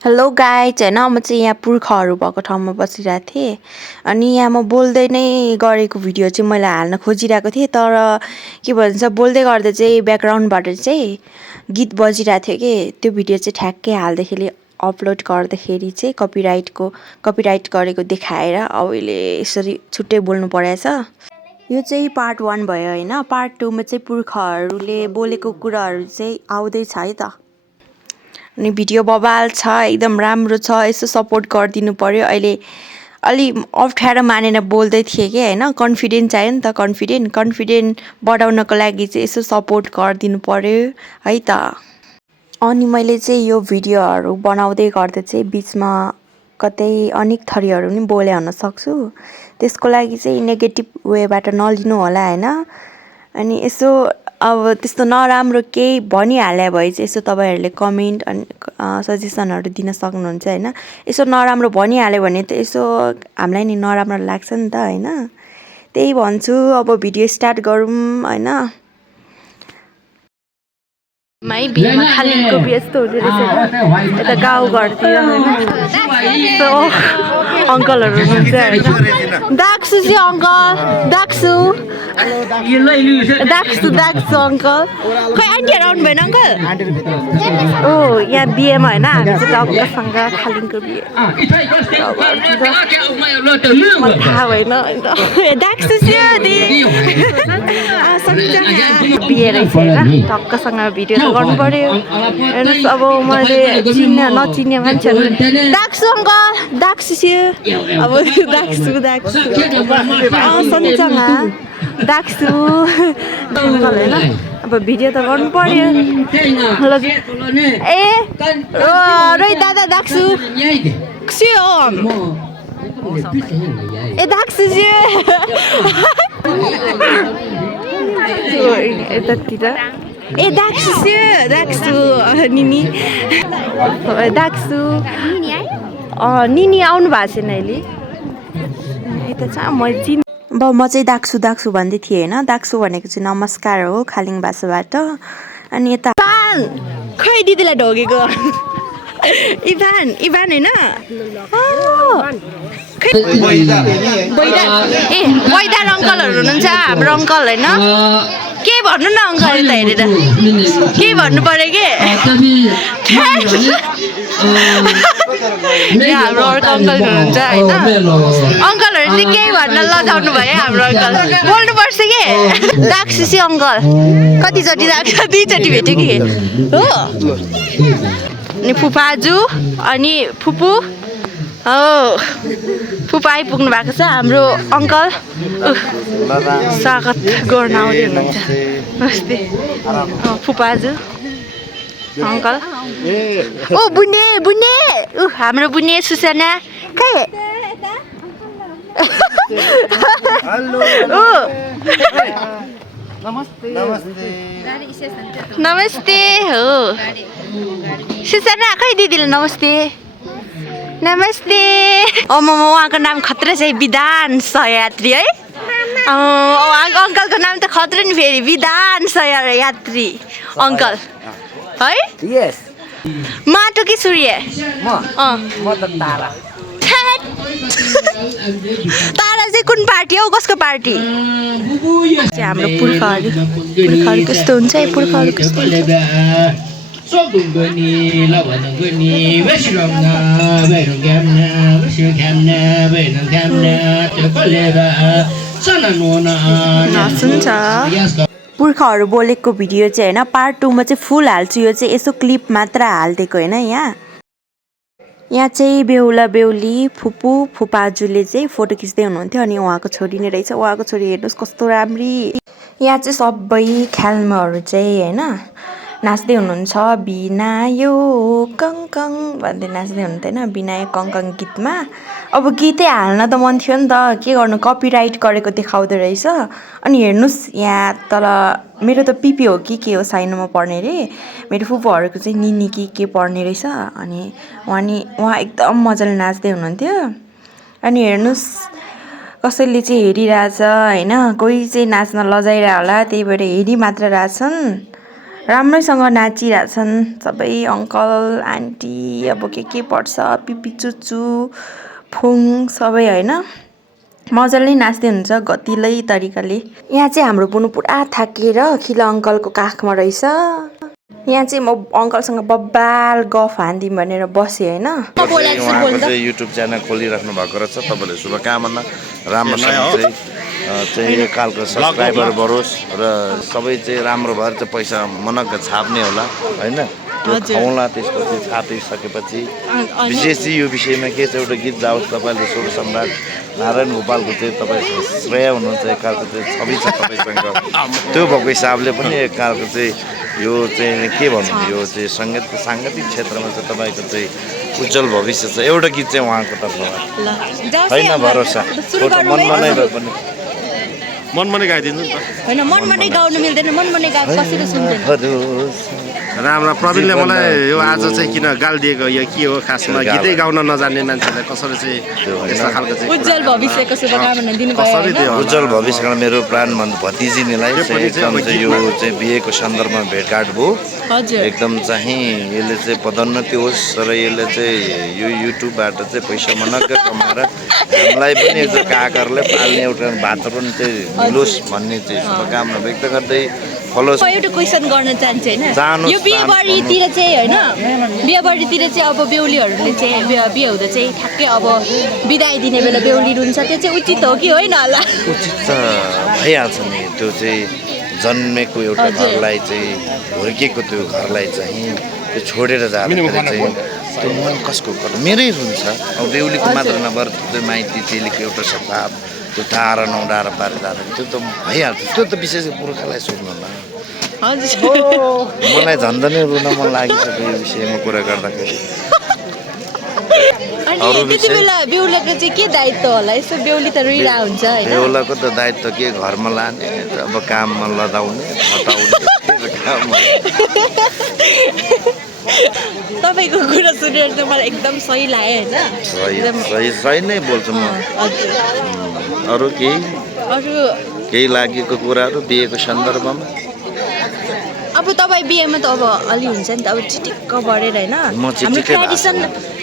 Hello guys होइन म चाहिँ यहाँ पुर्खाहरू भएको ठाउँमा बसिरहेको थिएँ अनि यहाँ म बोल्दै नै गरेको भिडियो चाहिँ मैले हाल्न खोजिरहेको थिएँ तर के भन्छ बोल्दै गर्दा चाहिँ ब्याकग्राउन्डबाट चाहिँ गीत बजिरहेको थियो कि त्यो भिडियो चाहिँ ठ्याक्कै हाल्दाखेरि अपलोड गर्दाखेरि चाहिँ कपिराइट गरेको देखाएर अहिले यसरी छुट्टै बोल्नु परेछ। यो चाहिँ पार्ट 1 भयो होइन। पार्ट 2 मा चाहिँ पुर्खाहरूले बोलेको कुराहरू चाहिँ आउँदैछ है त। अनि भिडियो बबाल छ एकदम राम्रो छ यसो सपोर्ट गरिदिनु पर्यो। अहिले अलि अप्ठ्यारो मानेर बोल्दै थिएँ कि होइन कन्फिडेन्ट चाहियो नि त। कन्फिडेन्ट बढाउनको लागि चाहिँ यसो सपोर्ट गरिदिनु पर्यो है त। अनि मैले चाहिँ यो भिडियोहरू बनाउँदै गर्दा चाहिँ बिचमा कतै अनेक थरीहरू पनि बोले हुन सक्छु त्यसको लागि चाहिँ नेगेटिभ वेबाट नलिनु होला होइन। अनि यसो अब त्यस्तो नराम्रो केही भनिहाले भए चाहिँ यसो तपाईँहरूले कमेन्ट अनि सजेसनहरू दिन सक्नुहुन्छ होइन। यसो नराम्रो भनिहाल्यो भने त यसो हामीलाई नि नराम्रो लाग्छ नि त होइन। त्यही भन्छु अब भिडियो स्टार्ट गरौँ होइन। बिहेमा खालिङको बिहे यस्तो हुँदो रहेछ यता गाउँघरतिर होइन। अङ्कलहरू हुनुहुन्छ होइन। दाक्सु चाहिँ अङ्कल दाक्सु अङ्कल खै आन्टीहरू आउनु भएन अङ्कल। ओ यहाँ बिहेमा होइन हामी चाहिँ टक्कसँग खालिङको बिहे मलाई थाहा भएन दाक्सु बिहे रहेछ होइन। टक्कसँग भिडियो त गर्नु पर्यो हेर्नुहोस्। अब मैले नचिन्ने मान्छेहरू दाक्सु अङ्कल दाक्सु अब दाक्सु सन्चमा दाक्सु अङ्कल होइन। अब भिडियो त गर्नु पर्यो ए रोहित दादा दाक्सु ए दाक्सु यतातिर ए दाक्सु निनी दाक्सु निनी आउनु भएको छैन अहिले यता छ। म चाहिँ दाक्सु भन्दै थिएँ होइन। दाक्सु भनेको चाहिँ नमस्कार हो खालिङ भाषाबाट। अनि यता खै दिदीलाई ढोगेको इभान होइन ए बैदार अङ्कलहरू हुनुहुन्छ हाम्रो अङ्कल होइन। के भन्नु न अङ्कल यता हेरेर के भन्नु पर्यो कि हाम्रो अर्को अङ्कल हुनुहुन्छ होइन। अङ्कलहरू चाहिँ केही भन्न लजाउनु भयो हाम्रो अङ्कल बोल्नुपर्छ कि दाक्सु अङ्कल कतिचोटि दाक्छ 2चोटि भेट्यो कि हो। अनि फुपाजु अनि फुपू हो फुपा आइपुग्नु भएको छ। हाम्रो अङ्कल स्वागत गर्न आउँदै हुनुहुन्छ नमस्ते फुपाजु अङ्कल। ओ बुने हाम्रो बुने सुसना खै नमस्ते हो सुसना खै दिदीलाई नमस्ते उहाँको नाम खतरा छ विधान सहयात्री है। अङ्कलको नाम त खतरा नि फेरि विधान सहयात्री अङ्कल है। यस माटो कि सूर्य म त तारा चाहिँ कुन पार्टी हौ कसको पार्टी हाम्रो पुर्खाहरू कस्तो हुन्छ है। पुर्खाहरू कस्तो पुर्खाहरू बोलेको भिडियो चाहिँ होइन पार्ट 2 मा चाहिँ फुल हाल्छु। यो चाहिँ यसो क्लिप मात्र हालिदिएको होइन। यहाँ चाहिँ बेहुला बेहुली फुपू फुपाजुले चाहिँ फोटो खिच्दै हुनुहुन्थ्यो अनि उहाँको छोरी नै रहेछ। उहाँको छोरी हेर्नुहोस् कस्तो राम्री। यहाँ चाहिँ सबै ख्याल्माहरू चाहिँ होइन नाच्दै हुनुहुन्छ। बिनायो कङ भन्दै नाच्दै हुनुहुन्थ्यो होइन बिनायो कङ गीतमा। अब गीतै हाल्न त मन थियो नि त के गर्नु कपिराइट गरेको देखाउँदो रहेछ। अनि हेर्नुहोस् यहाँ तर मेरो त पिपी हो कि के हो साइनोमा पढ्ने रे मेरो फुपूहरूको चाहिँ निनी कि के पढ्ने रहेछ। अनि उहाँ एकदम मजाले नाच्दै हुनुहुन्थ्यो। अनि हेर्नुहोस् कसैले चाहिँ हेरिरहेछ होइन। कोही चाहिँ नाच्न लजाइरह होला त्यही भएर हेरि मात्र रहेछन् राम्रैसँग नाचिरहेछन् सबै अङ्कल आन्टी अब के पर्छ पिपी चुचु फुङ सबै होइन मजाले नाच्दै हुन्छ गतिलै तरिकाले यहाँ चाहिँ हाम्रो बुनु पुरा थाकेर खिला अङ्कलको काखमा रहेछ यहाँ चाहिँ म अङ्कलसँग बब्बाल गफ हान्दिउँ भनेर बसेँ होइन उहाँको चाहिँ युट्युब च्यानल खोलिराख्नु भएको रहेछ तपाईँले शुभकामना राम्रोसँग चाहिँ यो कालको सब्सक्राइबर बढोस् र सबै चाहिँ राम्रो भएर चाहिँ पैसा मनक्क छाप्ने होला होइन खुवाउँला त्यसपछि छापिसकेपछि विशेष चाहिँ यो विषयमा के छ एउटा गीत जाओस् तपाईँले स्वर सम्राट नारायण गोपालको चाहिँ तपाईँ श्रेय हुनुहुन्छ एकखालको चाहिँ छवि छ तपाईँसँग त्यो भएको हिसाबले पनि एकखालको चाहिँ यो चाहिँ के भन्नु यो चाहिँ साङ्गीतिक क्षेत्रमा चाहिँ तपाईँको चाहिँ उज्जवल भविष्य छ एउटा गीत चाहिँ उहाँको तर्फबाट छैन भरोसा मनमा नै भए पनि मनमा नै गाइदिनु नि त होइन मनमा नै गाउनु मिल्दैन मनमा नै गाएको कसरी सुन्दैन राम्रो प्रवीणले मलाई यो आज चाहिँ किन गाल दिएको यो के हो खासमा गीतै गाउन नजान्ने मान्छेलाई कसरी चाहिँ यस्तो खालको चाहिँ उज्जवल भविष्यको शुभकामना दिनु कसरी त्यो उज्जवल भविष्यमा मेरो प्राण भतिजिनीलाई चाहिँ एकदम चाहिँ यो चाहिँ बिहेको सन्दर्भमा भेटघाट भयो एकदम चाहिँ यसले चाहिँ पदोन्नति होस् र यसले चाहिँ यो युट्युबबाट चाहिँ पैसा मनक्क कमाएर हामीलाई पनि एकदम काकरले पाल्ने एउटा वातावरण चाहिँ मिलोस् भन्ने चाहिँ शुभकामना व्यक्त गर्दै फलोस् एउटा क्वेसन गर्न चाहन्छु होइन यो बिहेबारीतिर चाहिँ होइन बिहेबारीतिर चाहिँ अब बेहुलीहरूले चाहिँ बिहे हुँदा चाहिँ ठ्याक्कै अब बिदाई दिने बेला बेहुली रुन्छ त्यो चाहिँ उचित हो कि होइन होला उचित त भइहाल्छ नि त्यो चाहिँ जन्मेको एउटा घरलाई चाहिँ हुर्केको त्यो घरलाई चाहिँ त्यो छोडेर जाँदाखेरि चाहिँ त्यो मन कसको मेरै हुन्छ अब बेहुलीको मात्र नभएर त्यो माइती चेलीको एउटा स्वभाव त्यो टाढा नौडाएर पारेर जाँदाखेरि त्यो त भइहाल्छ त्यो त विशेष पुर्खालाई सोध्नु न मलाई झन्झनै रुन मन लागिसक्यो यो विषयमा कुरा गर्दाखेरि बेहुलाको चाहिँ के दायित्व होला यसो बेहुली त रुइरहेको हुन्छ होइन बेहुलाको त दायित्व के घरमा लाने अब काममा लदाउने खटाउने काम तपाईँको कुरा सुनेर चाहिँ मलाई एकदम सही लाग्यो होइन सही नै बोल्छु म अरू केही लागेको कुराहरू बिहेको सन्दर्भमा अब तपाईँ बिहेमा त अब अलि हुन्छ नि त अब चिटिक्क बढेर होइन हाम्रो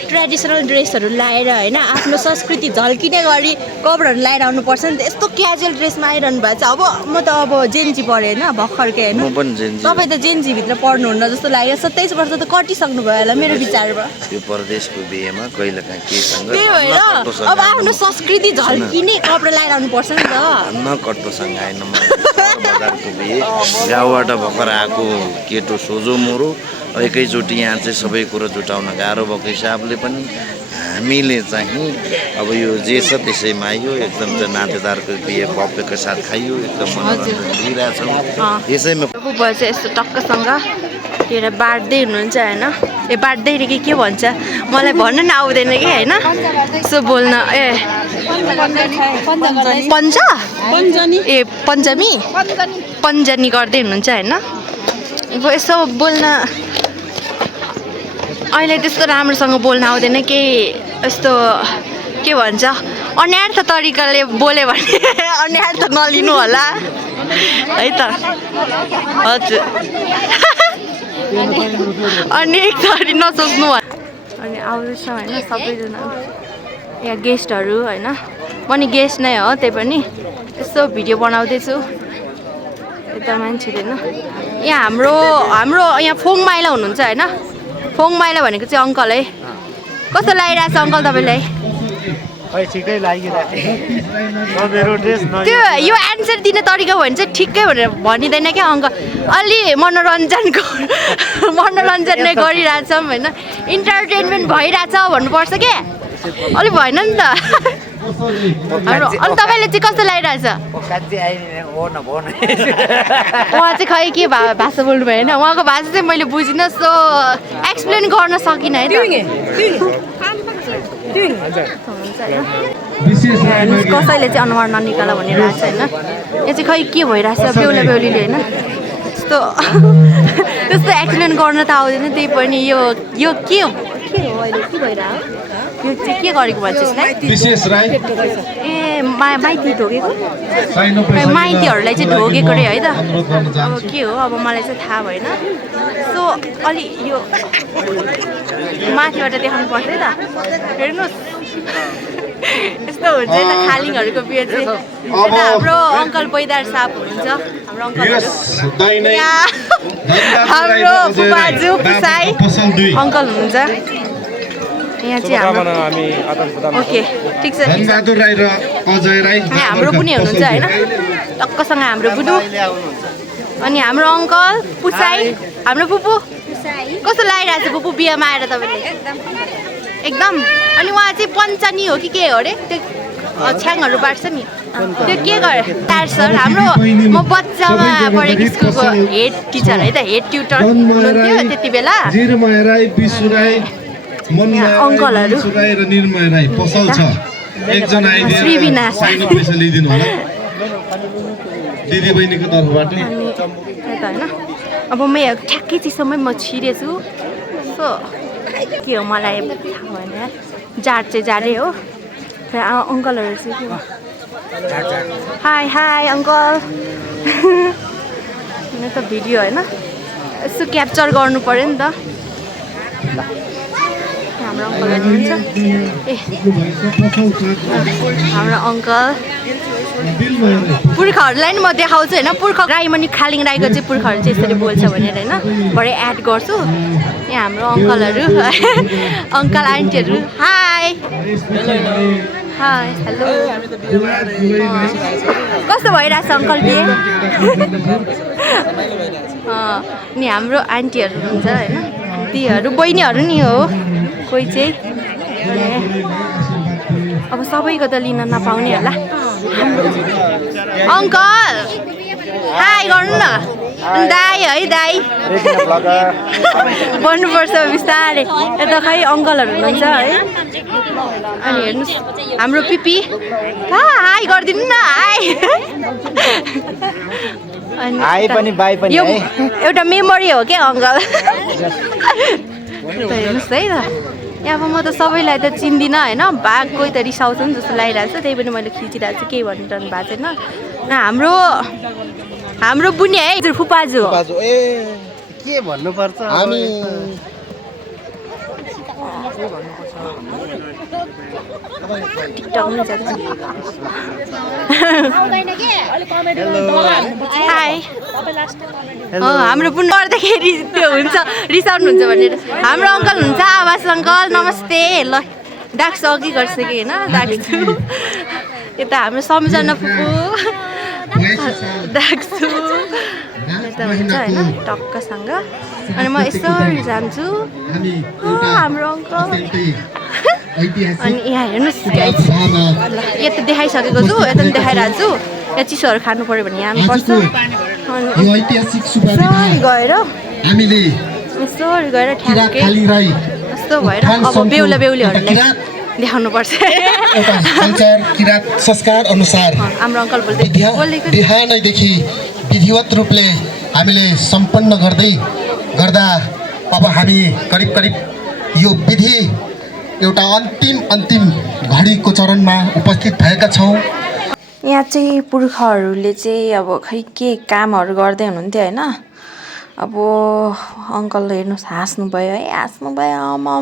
ट्रेडिसनल ड्रेसहरू लाएर होइन आफ्नो संस्कृति झल्किने गरी कपडाहरू लाएर आउनुपर्छ नि त यस्तो क्याजुअल ड्रेसमा आइरहनु भएको छ अब म त अब जेन्जी पढेँ होइन भर्खरकै होइन तपाईँ त जेन्जीभित्र पढ्नुहुन्न जस्तो लाग्यो 27 वर्ष त कटिसक्नु भयो होला मेरो विचारमा यो परदेशको बिहेमा कहिलेकाहीँ केसँग त्यही भएर अब आफ्नो संस्कृति झल्किने कपडा लाएर आउनुपर्छ नि त न कट्टोसँग आएन म बजारको बिहे गाउँबाट भर्खर आएको केटो सोझो मोरो एकैचोटि यहाँ चाहिँ सबै कुरो जुटाउन गाह्रो भएको हिसाबले पनि हामीले चाहिँ अब यो जे छ त्यसैमा आइयो एकदम चाहिँ नातेदारको बिहे भव्यको साथ खाइयो एकदम मनोरञ्जन दिइरहेछौँ यसैमा बुबा चाहिँ यस्तो टक्कसँग के अरे बाँड्दै हुनुहुन्छ होइन ए बाँड्दै के भन्छ मलाई भन्न न आउँदैन कि होइन यसो बोल्न ए पन्जा ए पन्जनी गर्दै हुनुहुन्छ होइन अब यसो बोल्न अहिले त्यस्तो राम्रोसँग बोल्न आउँदैन केही यस्तो के भन्छ अन्यार्थ तरिकाले बोल्यो भने अन्यार्थ नलिनु होला है त हजुर अनि एक थरी नसोच्नु अनि आउँदैछ होइन सबैजना यहाँ गेस्टहरू होइन म नि गेस्ट नै हो त्यही पनि यसो भिडियो बनाउँदैछु यता मान्छेले होइन यहाँ हाम्रो यहाँ फोङ माइला हुनुहुन्छ होइन फोङ माइला भनेको चाहिँ अङ्कल है कस्तो लागिरहेछ अङ्कल तपाईँलाई त्यो यो एन्सर दिने तरिका भयो भने चाहिँ ठिकै भनेर भनिँदैन क्या अङ्कल अलि मनोरञ्जन नै गरिरहेछौँ होइन इन्टरटेनमेन्ट भइरहेछ भन्नुपर्छ क्या अलिक भएन नि त अनि तपाईँले चाहिँ कस्तो लागिरहेछ उहाँ चाहिँ खै के भाषा बोल्नु भयो होइन उहाँको भाषा चाहिँ मैले बुझिनँ सो एक्सप्लेन गर्न सकिनँ है कसैले चाहिँ अनुहार ननिकाला भनिरहेको छ होइन यो चाहिँ खै के भइरहेछ बेहुला बेहुलीले होइन त्यस्तो एक्सप्लेन गर्न त आउँदैन त्यही पनि यो के के हो अहिले के भइरहेको यो चाहिँ के गरेको भन्छ यसलाई विशेष राई ए माइती ढोगेको माइतीहरूलाई चाहिँ ढोगेको रे है त अब के हो अब मलाई चाहिँ थाहा भएन सो अलि यो माथिबाट देखाउनु पर्छ है त हेर्नुहोस् यस्तो हुन्छ नि त खालिङहरूको बिहे चाहिँ यता हाम्रो अङ्कल पैदार साहब हुनुहुन्छ हाम्रो अङ्कलहरू हाम्रो फुपाजु पुसाई अङ्कल हुनुहुन्छ यहाँ चाहिँ हाम्रो ओके ठिक छ धनबहादुर राई र अजय राई हाम्रो पनि हुनुहुन्छ होइन टक्कसँग हाम्रो बुडु अनि हाम्रो अङ्कल पुसाई हाम्रो पुपु कस्तो लागिरहेको छ पुपु बिहामा आएर तपाईँले एकदम अनि उहाँ चाहिँ पञ्चनी हो कि के हो अरे त्यो छ्याङहरू बाँड्छ नि त्यो के गरे सर हाम्रो म बच्चामा पढेको स्कुलको हेड टिचर है त हेड ट्युटर हुनुहुन्थ्यो त्यति बेला जिरमाया राई विशु राई अङ्कलहरू राई र निर्मय राई पसल छ एकजना श्रीविना आइदिएर पैसा लिइदिनु होला दिदी बहिनीको तर्फबाट होइन अब म ठ्याक्कै चिसोमै म छिरेछु सो के हो मलाई थाहा भएन जाड चाहिँ जाडै हो अङ्कलहरू चाहिँ के हो हाई अङ्कल त भिडियो होइन यसो क्याप्चर गर्नु पऱ्यो नि त हाम्रो अङ्कलहरू हुन्छ ए हाम्रो अङ्कल पुर्खाहरूलाई नि म देखाउँछु होइन पुर्खा राईमणि खालिङ राईको चाहिँ पुर्खाहरू चाहिँ यसरी बोल्छ भनेर होइन भरे एड गर्छु यहाँ हाम्रो अङ्कलहरू अङ्कल आन्टीहरू हाई हेलो कस्तो भइरहेछ अङ्कल बिहे नि हाम्रो आन्टीहरू हुन्छ होइन दिदीहरू बहिनीहरू नि हो कोही चाहिँ अब सबैको त लिन नपाउने होला अङ्कल हाई गर्नु न दाई है दाई भन्नुपर्छ बिस्तारै यता खै अङ्कलहरू हुनुहुन्छ है अनि हेर्नुहोस् हाम्रो पिपी हाई गरिदिनु न हाई अनि यो एउटा मेमोरी हो क्या अङ्कल हेर्नुहोस् है त यहाँ म त सबैलाई त चिन्दिनँ होइन भाग कोही त रिसाउँछ नि जस्तो लागिरहेको छ त्यही पनि मैले खिचिरहेको छु केही भनिरहनु भएको छैन हाम्रो बुनी है हजुर फुपाजु ए के भन्नुपर्छ हामी हाम्रो पुन गर्दाखेरि त्यो हुन्छ रिसाउनुहुन्छ भनेर हाम्रो अङ्कल हुन्छ आवास अङ्कल नमस्ते ल डाक्स अघि गरिसकेँ होइन डाक्छु यता हाम्रो सम्झना फुपू डाक्छु यता हुन्छ होइन टक्कसँग अनि म यसरी जान्छु हाम्रो अङ्कल अनि यहाँ हेर्नुहोस् यता देखाइसकेको छु यता पनि देखाइरहेको छु यहाँ चिसोहरू खानु पऱ्यो भने यहाँ पर्छ यसरी गएर ठ्याक्कै यस्तो भएर अब बेहुला बेहुलीहरूलाई देखाउनु पर्छ संस्कार अनुसार हाम्रो अङ्कल बिहानैदेखि विधिवत रूपले हामीले सम्पन्न गर्दा अब हामी करिब यो विधि एउटा अन्तिम घडीको चरणमा उपस्थित भएका छौँ। यहाँ चाहिँ पुर्खाहरूले चाहिँ अब खै के कामहरू गर्दै हुनुहुन्थ्यो होइन अब अङ्कल हेर्नुहोस् हाँस्नुभयो है आमा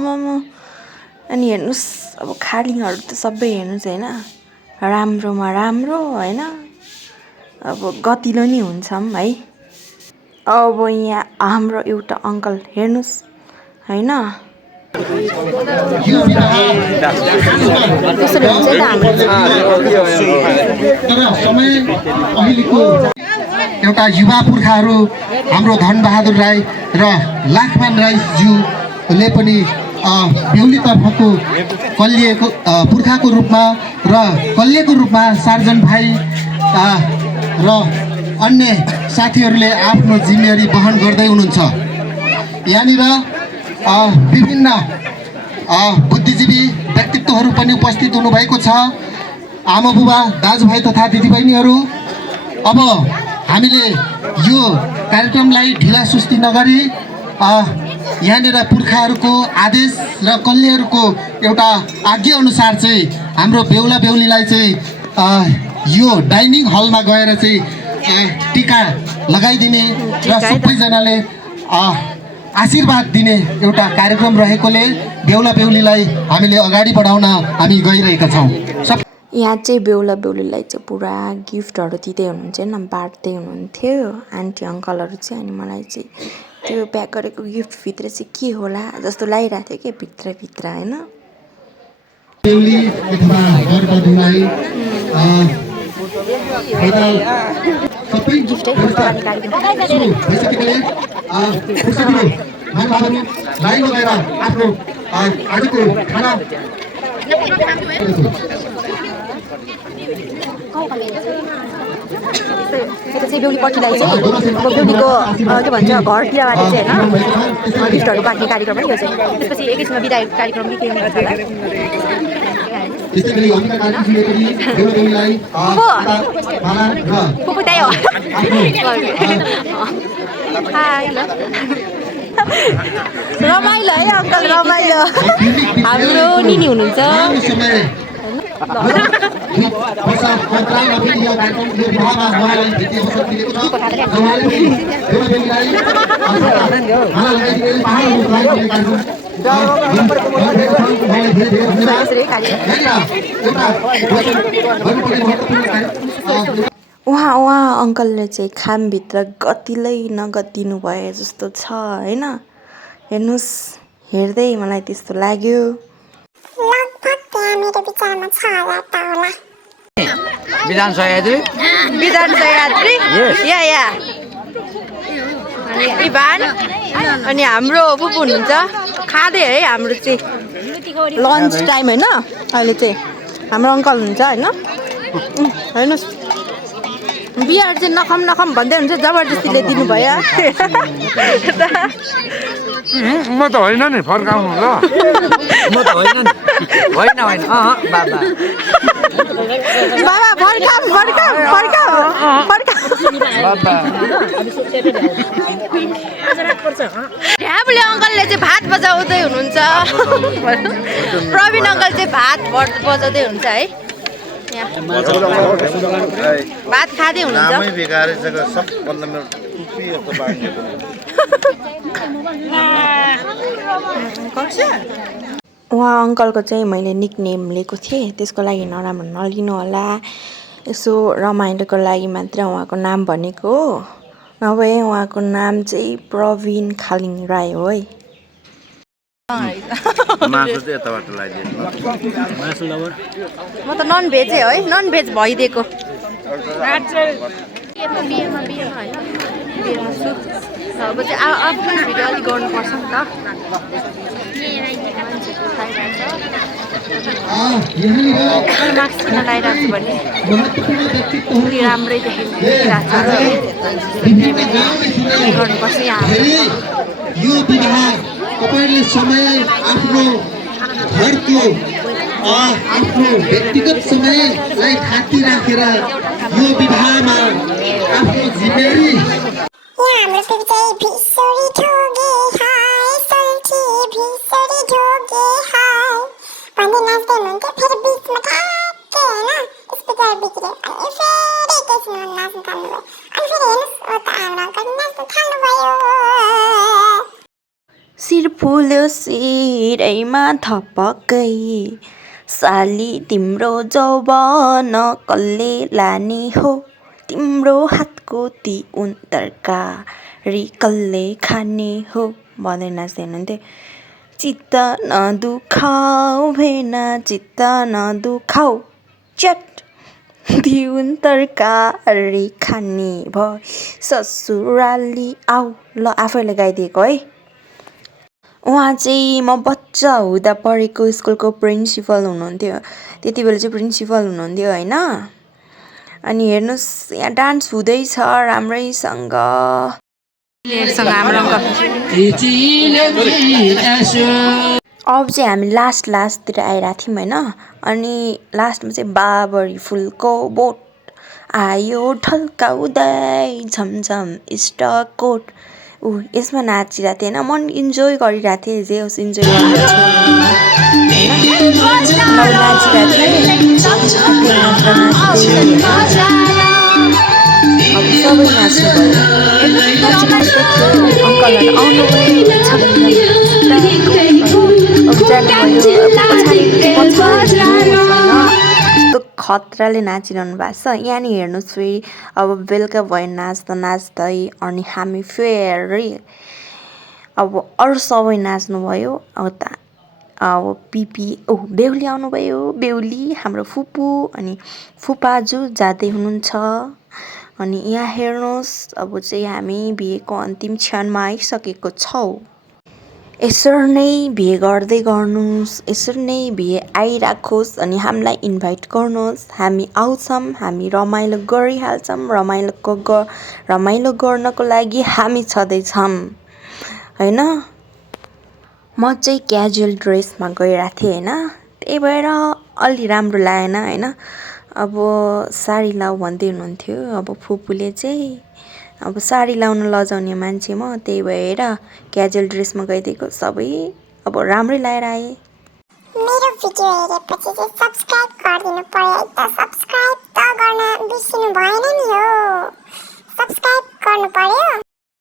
अनि हेर्नुहोस् अब खालिङहरू त सबै हेर्नुहोस् होइन राम्रोमा राम्रो होइन अब गतिलो नि हुन्छ है अब यहाँ हाम्रो एउटा अङ्कल हेर्नुहोस् होइन त्यसरी हुन्छ नि एउटा युवा पुर्खाहरू हाम्रो धनबहादुर राई र लाखमान राईज्यूले पनि बेहुलीतर्फको कल्लिएको पुर्खाको रूपमा र कल्लेको रूपमा सार्जन भाइ र अन्य साथीहरूले आफ्नो जिम्मेवारी वहन गर्दै हुनुहुन्छ। यहाँनिर विभिन्न बुद्धिजीवी व्यक्तित्वहरू पनि उपस्थित हुनुभएको छ। आमा बुबा दाजुभाइ तथा दिदीबहिनीहरू, अब हामीले यो कार्यक्रमलाई ढिला सुस्ती नगरी यहाँनिर पुर्खाहरूको आदेश र कल्यहरूको एउटा आज्ञा अनुसार चाहिँ हाम्रो बेहुला बेहुलीलाई चाहिँ यो डाइनिङ हलमा गएर चाहिँ टिका लगाइदिने र सबैजनाले आशीर्वाद दिने एउटा कार्यक्रम रहेकोले बेहुला बेहुलीलाई हामीले अगाडि बढाउन हामी गइरहेका छौँ। यहाँ चाहिँ बेहुला बेहुलीलाई चाहिँ पुरा गिफ्टहरू दिँदै हुनुहुन्छ होइन बाँड्दै हुनुहुन्थ्यो आन्टी अङ्कलहरू चाहिँ। अनि मलाई चाहिँ त्यो प्याक गरेको गिफ्टभित्र चाहिँ के होला जस्तो लागिरहेको थियो कि भित्रभित्र होइन। बेहुली अथवा वरवधुलाई सबै भइसकेकोले महानुभावहरू लाइन लगाएर आफ्नो आजको खाना यता चाहिँ बेहुली पर्खिँदा चाहिँ बेहुलीको के भन्छ घरतिरबाट चाहिँ होइन गिफ्टहरू बाँड्ने कार्यक्रम है यो चाहिँ। त्यसपछि एकैछिनमा बिदाय कार्यक्रम के हुन्छ होला। त्यसैगरी अमिका कार्की पनि बेहुला बेहुलीलाई खाना र पुपु दाइ हो हाई ल रमाइलो है अङ्कल रमाइलो हाम्रो निनी हुनुहुन्छ। उहाँ अङ्कलले चाहिँ खामभित्र गतिलै नगद दिनुभए जस्तो छ होइन। हेर्नुहोस् हेर्दै मलाई त्यस्तो लाग्यो। विधान सह्याद्री या अनि इभान अनि हाम्रो पुपु हुनुहुन्छ खाँदै है। हाम्रो चाहिँ लन्च टाइम होइन अहिले चाहिँ हाम्रो अङ्कल हुनुहुन्छ होइन। हेर्नुहोस् बियर चाहिँ नखाम नखाम भन्दै हुन्छ जबरजस्तीले दिनुभयो। म त होइन नि फर्काउनु ल म त होइन नि होइन बाबा बाबा फर्काम ढ्याबुले अङ्कलले चाहिँ भात बजाउँदै हुनुहुन्छ। प्रवीण अङ्कल चाहिँ भात बजाउँदै हुनुहुन्छ है। भात खाँदै हुनुहुन्छ। उहाँ अङ्कलको चाहिँ मैले निकनेम लिएको थिएँ त्यसको लागि नराम्रो नलिनु होला। यसो रमाइलोको लागि मात्र उहाँको नाम भनेको हो नभए उहाँको नाम चाहिँ प्रवीण खालिङ राई हो है। म त नन भेज है नन भेज भइदिएको अब चाहिँ आफ्नो भिडियो अलिक गर्नुपर्छ नि त। मास्क किन लगाइरहेको छु भने अलि राम्रै देखिरहेको गर्नुपर्छ यहाँ। यो विवाह तपाईले समय आफ्नो घरको आफ्नो व्यक्तिगत समयलाई थाती राखेर यो विवाहमा आफ्नो जिम्मेवारी शिर फुल्यो शिरैमा थपक्कै साली तिम्रो जौवन कसले लाने हो तिम्रो हातको ती तरकारी कसले खाने हो भन्दै नाच्दै हुनुहुन्थ्यो। चित्त नदुखाऊ भेना चित्त नदुखाऊ चट दिउन तरकारी खाने भई ससुराली आऊ। ल आफैले गाइदिएको है। उहाँ चाहिँ म बच्चा हुँदा पढेको स्कुलको प्रिन्सिपल हुनुहुन्थ्यो। त्यति बेला चाहिँ प्रिन्सिपल हुनुहुन्थ्यो होइन। अनि हेर्नुहोस् यहाँ डान्स हुँदैछ राम्रैसँग। अब चाहिँ हामी लास्टतिर आइरहेको थियौँ होइन। अनि लास्टमा चाहिँ बाबरी फुलको बोट आयो ढल्काउँदै झमझम स्टकोट यसमा नाचिरहेको थिएँ होइन मन इन्जोय गरिरहेको थिएँ जे होस् इन्जोय गरिरहेको अब सबै नाच्नु भयो कस्तो खतराले नाचिरहनु भएको छ यहाँनिर हेर्नुहोस् फेरि अब बेलुका भयो नाच्दा नाच्दै अनि हामी फेरि अब अरू सबै नाच्नुभयो अब पिपी बेहुली आउनुभयो बेहुली हाम्रो फुपू अनि फुपाजु जाँदै हुनुहुन्छ अनि यहाँ हेर्नुहोस् अब चाहिँ हामी बिहेको अन्तिम क्षणमा आइसकेको छौँ यसरी नै बिहे गर्दै गर्नुहोस् यसरी नै बिहे आइराखोस् अनि हामीलाई इन्भाइट गर्नुहोस् हामी आउँछौँ हामी रमाइलो गरिहाल्छौँ रमाइलो गर्नको लागि हामी छँदैछौँ होइन म चाहिँ क्याजुअल ड्रेसमा गइरहेको थिएँ होइन त्यही भएर अलि राम्रो लागेन होइन अब साडी लाऊ भन्दै हुनुहुन्थ्यो अब फुपूले चाहिँ अब साडी लाउन लजाउने मान्छे म त्यही भएर क्याजुअल ड्रेसमा गइदिएको सबै अब राम्रै लगाएर आएँ मेरो भिडियो हेरेपछि चाहिँ सब्स्क्राइब गरिदिनु पर्यो है त सब्स्क्राइब त गर्न बिर्सिनु भएन नि हो सब्स्क्राइब गर्नु पर्यो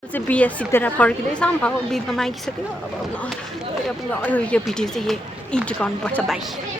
चाहिँ बिहे सिक्दैन फर्किँदैछ अब बिहेमा मागिसक्यो अब यो भिडियो चाहिँ इन्ट गर्नुपर्छ बाई